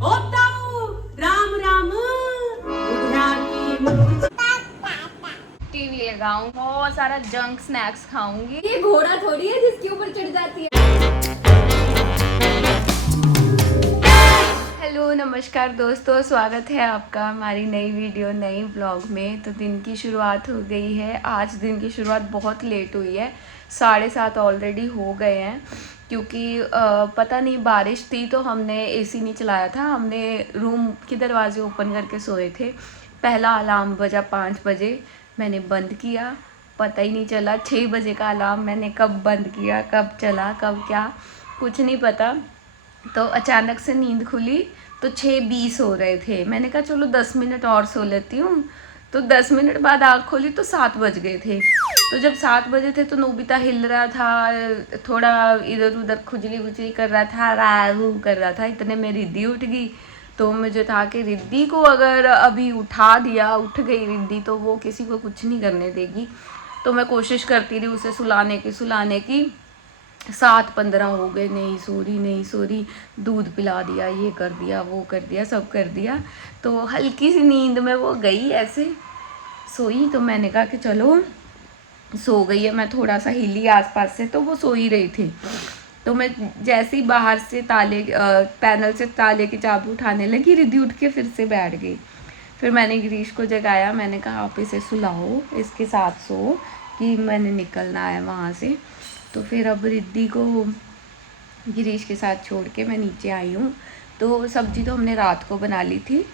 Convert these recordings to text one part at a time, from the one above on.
Ram Ram TV लगाऊं, बहुत सारा जंक स्नैक्स खाऊंगी। ये घोड़ा थोड़ी है जिसके ऊपर चढ़ जाती है। हेलो नमस्कार दोस्तों, स्वागत है आपका हमारी नई वीडियो नई ब्लॉग में। तो दिन की शुरुआत हो गई है। आज दिन की शुरुआत बहुत लेट हुई है, 7:30 ऑलरेडी हो गए हैं। क्योंकि पता नहीं बारिश थी तो हमने एसी नहीं चलाया था, हमने रूम के दरवाजे ओपन करके सोए थे। पहला अलार्म बजा 5 बजे, मैंने बंद किया, पता ही नहीं चला 6 बजे का अलार्म मैंने कब बंद किया, कब चला, कब क्या, कुछ नहीं पता। तो अचानक से नींद खुली तो 6:20 हो रहे थे। मैंने कहा चलो 10 मिनट और सो लेती हूँ। तो 10 मिनट बाद आँख खोली तो 7 बज गए थे। तो जब 7 बजे थे तो नोबिता हिल रहा था, थोड़ा इधर उधर खुजली खुजली कर रहा था, राहू कर रहा था। इतने में रिद्धि उठ गई। तो मुझे था कि रिद्धि को अगर अभी उठा दिया, उठ गई रिद्धि तो वो किसी को कुछ नहीं करने देगी। तो मैं कोशिश करती रही उसे सुलाने की। 7:15 हो गए, नहीं सो रही। दूध पिला दिया, ये कर दिया, वो कर दिया, सब कर दिया। तो हल्की सी नींद में वो गई, ऐसे सोई। तो मैंने कहा कि चलो सो गई है, मैं थोड़ा सा हिली आसपास से तो वो सो ही रही थी। तो मैं जैसे ही बाहर से पैनल से ताले की चाबी उठाने लगी, रिद्धि उठ के फिर से बैठ गई। फिर मैंने गिरीश को जगाया, मैंने कहा आप इसे सुलाओ, इसके साथ सो कि मैंने निकलना है वहाँ से। तो फिर अब रिद्धि को गिरीश के साथ छोड़ के मैं नीचे आई हूँ। तो सब्ज़ी तो हमने रात को बना ली थी।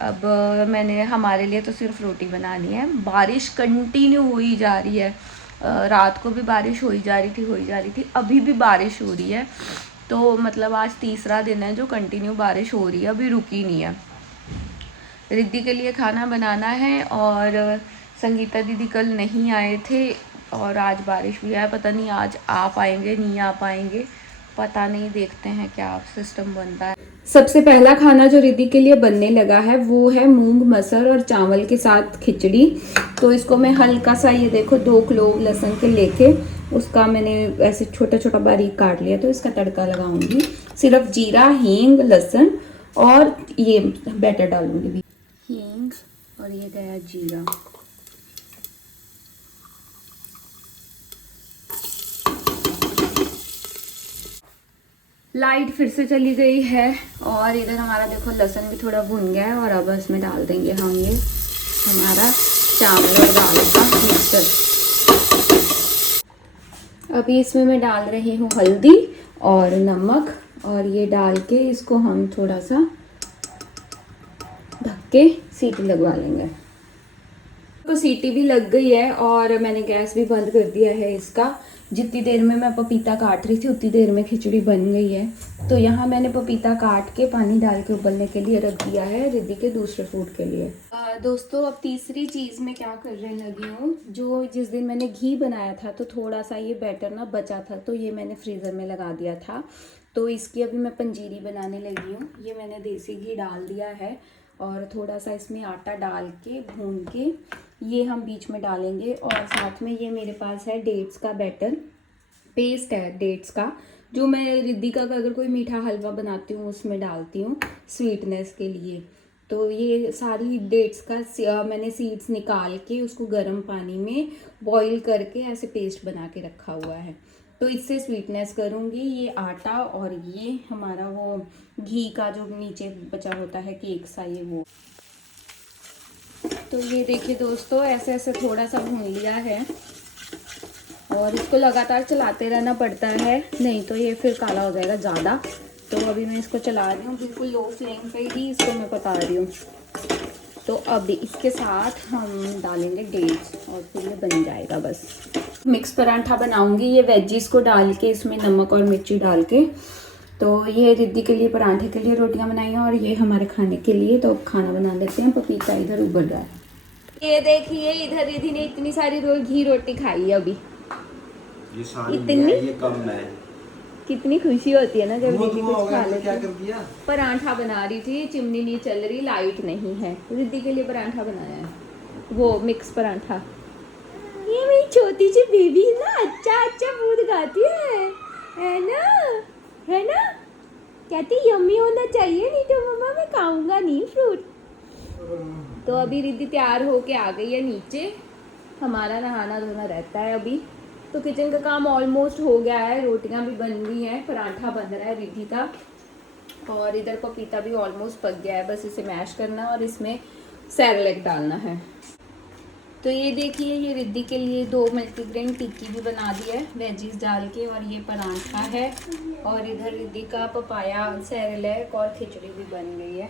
अब मैंने हमारे लिए तो सिर्फ रोटी बनानी है। बारिश कंटिन्यू हो ही जा रही है, रात को भी बारिश हो ही जा रही थी, अभी भी बारिश हो रही है। तो मतलब आज तीसरा दिन है जो कंटिन्यू बारिश हो रही है, अभी रुकी नहीं है। रिद्धि के लिए खाना बनाना है और संगीता दीदी कल नहीं आए थे और आज बारिश भी है। पता नहीं आज आ पाएंगे नहीं आ पाएंगे, पता नहीं, देखते हैं क्या सिस्टम बनता है। सबसे पहला खाना जो रिद्धि के लिए बनने लगा है वो है मूंग मसर और चावल के साथ खिचड़ी। तो इसको मैं हल्का सा, ये देखो 2 क्लोव लहसुन के लेके उसका मैंने ऐसे छोटा छोटा बारीक काट लिया। तो इसका तड़का लगाऊंगी, सिर्फ जीरा, हींग, लहसुन और ये बैटर डालूंगी। हींग और ये गया जीरा। लाइट फिर से चली गई है और इधर हमारा देखो लहसुन भी थोड़ा भुन गया है। और अब इसमें डाल देंगे हम ये हमारा चावल और दाल का मिक्सचर। अभी इसमें मैं डाल रही हूँ हल्दी और नमक, और ये डाल के इसको हम थोड़ा सा ढक के सीटी लगवा लेंगे। तो सीटी भी लग गई है और मैंने गैस भी बंद कर दिया है इसका। जितनी देर में मैं पपीता काट रही थी उतनी देर में खिचड़ी बन गई है। तो यहाँ मैंने पपीता काट के पानी डाल के उबलने के लिए रख दिया है रिद्धि के दूसरे फूड के लिए। दोस्तों अब तीसरी चीज़ मैं क्या करने लगी हूँ, जो जिस दिन मैंने घी बनाया था तो थोड़ा सा ये बैटर ना बचा था, तो ये मैंने फ्रीज़र में लगा दिया था। तो इसकी अभी मैं पंजीरी बनाने लगी हूँ। ये मैंने देसी घी डाल दिया है और थोड़ा सा इसमें आटा डाल के भून के ये हम बीच में डालेंगे। और साथ में ये मेरे पास है डेट्स का बैटर, पेस्ट है डेट्स का, जो मैं रिद्धि का अगर कोई मीठा हलवा बनाती हूँ उसमें डालती हूँ स्वीटनेस के लिए। तो ये सारी डेट्स का मैंने सीड्स निकाल के उसको गर्म पानी में बॉईल करके ऐसे पेस्ट बना के रखा हुआ है। तो इससे स्वीटनेस करूँगी। ये आटा और ये हमारा वो घी का जो नीचे बचा होता है केक सा, ये वो। तो ये देखिए दोस्तों, ऐसे ऐसे थोड़ा सा भून लिया है और इसको लगातार चलाते रहना पड़ता है, नहीं तो ये फिर काला हो जाएगा ज़्यादा। तो अभी मैं इसको चला रही हूँ बिल्कुल लो फ्लेम पे ही, इसको मैं पका रही हूँ। तो अब इसके साथ हम डालेंगे डेट्स और फिर ये बन जाएगा बस। मिक्स पराठा बनाऊंगी ये वेजीज को डाल के, इसमें नमक और मिर्ची डाल के। तो ये रिद्धि के लिए पराठे के लिए रोटियां बनाई हैं और ये हमारे खाने के लिए। तो खाना बना लेते हैं। पपीता इधर उबल रहा है। ये देखिए इधर रिद्धि ने इतनी सारी घी रोटी खाई है अभी। ये सारी इतनी ये कम है। कितनी खुशी होती है ना जब रिद्धि कुछ खा लेती क्या है। कर दिया? पराठा बना रही थी, चिमनी नहीं चल रही, लाइट नहीं है, रिद्धि के लिए पराठा बनाया है, वो मिक्स पराठा। ये मेरी छोटी सी बेबी ना अच्छा दूध खाती है ना, है ना? कहती यम्मी होना चाहिए नहीं तो खाऊंगा नहीं फ्रूट। तो अभी रिद्धि तैयार होके आ गई है नीचे। हमारा नहाना धोना रहता है अभी। तो किचन का काम ऑलमोस्ट हो गया है, रोटियां भी बन गई हैं, पराठा बन रहा है रिद्धि का, और इधर पपीता भी ऑलमोस्ट पक गया है, बस इसे मैश करना और इसमें सेरेलैक डालना है। तो ये देखिए, ये रिद्धि के लिए 2 मल्टीग्रेन टिक्की भी बना दी है वेजीज डाल के, और ये पराठा है, और इधर रिद्धि का पपाया, सेरेलैक और खिचड़ी भी बन गई है।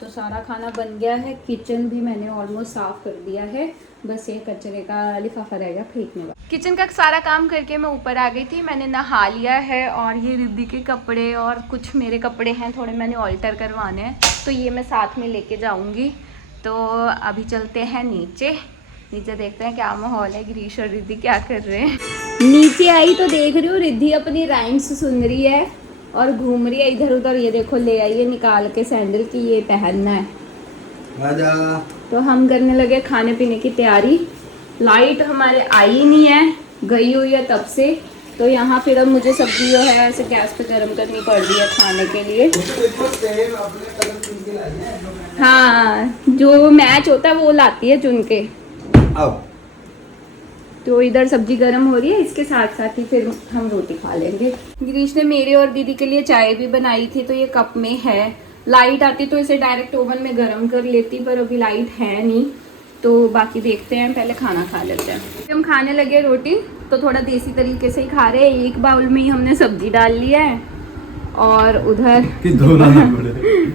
तो सारा खाना बन गया है। किचन भी मैंने ऑलमोस्ट साफ कर दिया है, बस ये कचरे का लिफाफा रहेगा फेंकने वाला। किचन का सारा काम करके मैं ऊपर आ गई थी, मैंने नहा लिया है, और ये रिद्धि के कपड़े और कुछ मेरे कपड़े हैं थोड़े, मैंने ऑल्टर करवाने हैं, तो ये मैं साथ में लेके जाऊंगी। तो अभी चलते हैं नीचे देखते हैं क्या माहौल है। गिरीश और रिद्धि क्या कर रहे हैं। नीचे आई तो देख रही हूँ रिद्धि अपनी राइम्स सुन रही है और घूम रही है इधर उधर। ये देखो ले आई है निकाल के सैंडल की, ये पहनना है। आजा। तो हम करने लगे खाने पीने की तैयारी। लाइट हमारे आई नहीं है, गई हुई है तब से। तो यहाँ फिर अब मुझे सब्जी जो है ऐसे गैस पे गर्म करनी पड़ रही है खाने के लिए। हाँ, जो मैच होता है वो लाती है चुन के। अब तो इधर सब्जी गर्म हो रही है, इसके साथ साथ ही फिर हम रोटी खा लेंगे। गिरीश ने मेरे और दीदी के लिए चाय भी बनाई थी, तो ये कप में है। लाइट आती तो इसे डायरेक्ट ओवन में गर्म कर लेती, पर अभी लाइट है नहीं, तो बाकी देखते हैं, पहले खाना खा लेते हैं। हम खाने लगे रोटी, तो थोड़ा देसी तरीके से ही खा रहे हैं। एक बाउल में ही हमने सब्जी डाल ली है, और उधर कि धोना ना पड़े।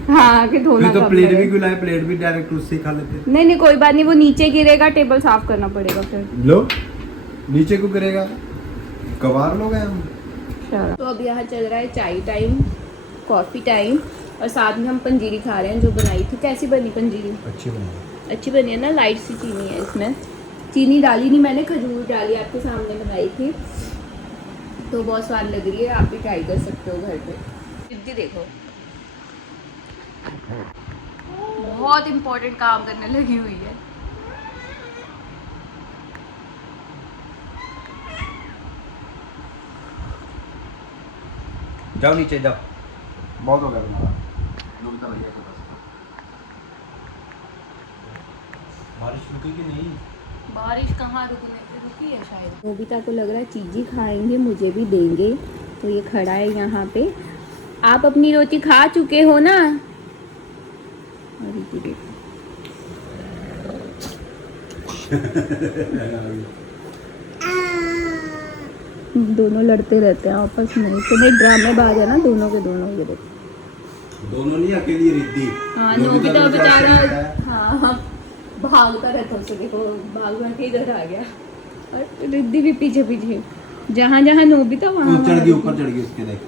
हाँ, कि धोना तो प्लेट भी क्यों लाए, प्लेट भी डायरेक्ट उससे ही खा लेते। नहीं कोई बात नहीं, वो नीचे गिरेगा, टेबल साफ करना पड़ेगा फिर। लो नीचे को गिरेगा, कबार लोग हैं हम। तो अब यहाँ चल रहा है चाय टाइम, कॉफ़ी टाइम, और साथ में हम पंजीरी खा रहे हैं जो बनाई थी। कैसी बनी पंजीरी? अच्छी बनी है ना, लाइट सी चीनी है इसमें। चीनी डाली नहीं मैंने, खजूर डाली, आपके सामने बनाई थी, तो बहुत स्वाद लग रही है। आप भी ट्राई कर सकते हो घर पे। रिद्धि देखो बहुत इम्पोर्टेंट काम करने लगी हुई है। जाओ नीचे जाओ, बहुत हो गया तुम्हारा। नोबिता भैया के पास बारिश रुकी कि नहीं? बारिश कहाँ रुकी है शायद। नोबिता को लग रहा है चीज़ी खाएंगे, मुझे भी देंगे, तो ये खड़ा है यहाँ पे। आप अपनी रोटी खा चुके हो ना? दोनों लड़ते रहते हैं आपस में, इतने ड्रामेबाज है ना दोनों के दोनों। ये देखो, दोनों नहीं, अकेली रिद्धि। हाँ, नोबिता बेचारा हाँ भागता रहता है, उसे देखो भाग के इधर आ गया, और रिद्धि भी पीछे पीछे, जहाँ जहाँ नोबिता वहाँ चढ़ गई, ऊपर चढ़ गई उसके। देखो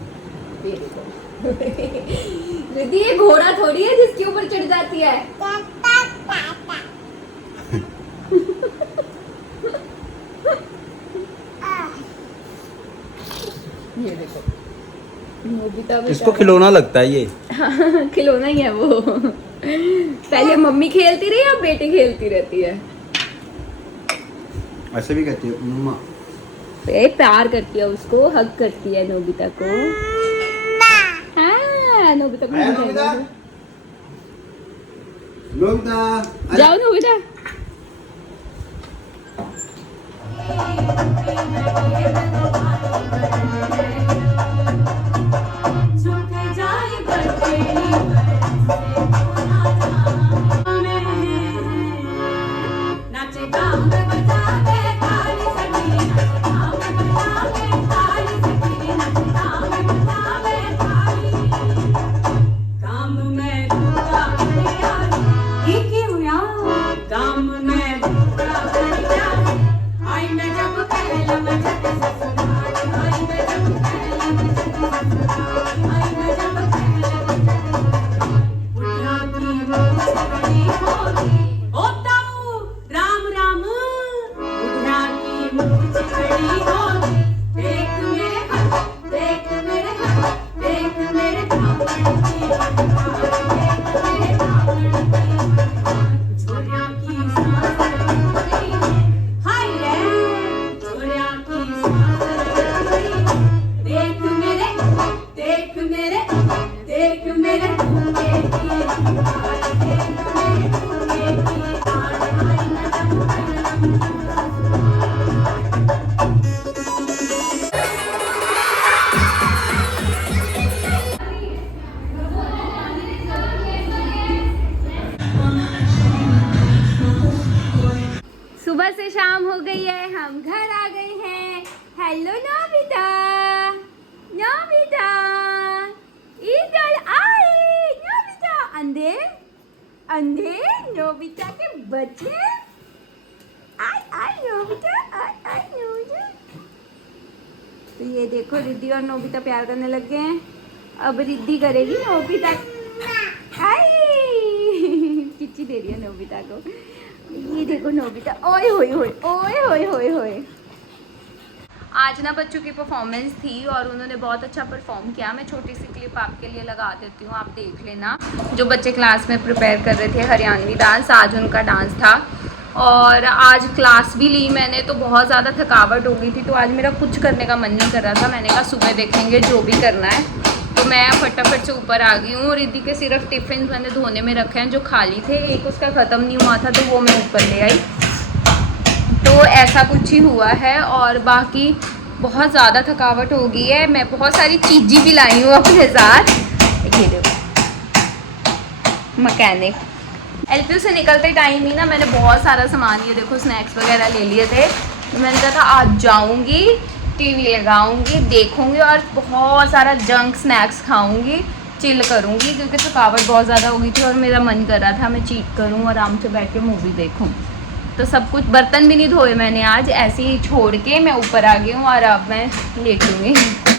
रिद्धि ये घोड़ा थोड़ी है जिसके ऊपर चढ़ जाती है। ये देखो नोबिता, इसको खिलौना लगता है ये। खिलौना ही है वो। पहले मम्मी खेलती रही, अब बेटी खेलती रहती है। ऐसे भी कहती है मम्मा। प्यार करती है उसको, हग करती है नोबिता को। हाँ, नोबिता को नोबिता, नोबिता जाओ नोबिता। सुबह से शाम हो गई है, हम घर आ गए हैं। हेलो नोबिता, नोबिता इधर आए। नोबिता अंधे अंधे नोबिता के बच्चे, आए आए नोबिता, आए आए नोबिता। तो ये देखो रिद्धि और नोबिता प्यार करने लग गए हैं। अब रिद्धि करेगी नोबिता, आई किच्ची दे रही है नोबिता को। ये देखो नोबिता, ओए होए होए, ओए होए होए होए। आज ना बच्चों की परफॉर्मेंस थी और उन्होंने बहुत अच्छा परफॉर्म किया। मैं छोटी सी क्लिप आपके लिए लगा देती हूँ, आप देख लेना। जो बच्चे क्लास में प्रिपेयर कर रहे थे हरियाणवी डांस, आज उनका डांस था। और आज क्लास भी ली मैंने, तो बहुत ज़्यादा थकावट हो गई थी, तो आज मेरा कुछ करने का मन नहीं कर रहा था। मैंने कहा सुबह देखेंगे जो भी करना है। तो मैं फटाफट से ऊपर आ गई हूँ। रिद्धि के सिर्फ टिफ़िन मैंने धोने में रखे हैं जो खाली थे, एक उसका ख़त्म नहीं हुआ था तो वो मैं ऊपर ले आई। तो ऐसा कुछ ही हुआ है और बाकी बहुत ज़्यादा थकावट हो गई है। मैं बहुत सारी चीज़ें भी लाई हूँ अपने साथ। ये देखो मैकेनिक। एलपीयू से निकलते टाइम ही ना मैंने बहुत सारा सामान, ये देखो स्नैक्स वगैरह ले लिए थे। तो मैंने कहा था आज जाऊँगी, टीवी लगाऊंगी, देखूंगी और बहुत सारा जंक स्नैक्स खाऊंगी, चिल करूंगी, क्योंकि थकावट बहुत ज़्यादा हो गई थी और मेरा मन कर रहा था मैं चीट करूं, आराम से बैठ के मूवी देखूं। तो सब कुछ, बर्तन भी नहीं धोए मैंने आज, ऐसे ही छोड़ के मैं ऊपर आ गई हूँ और अब मैं लेटूंगी।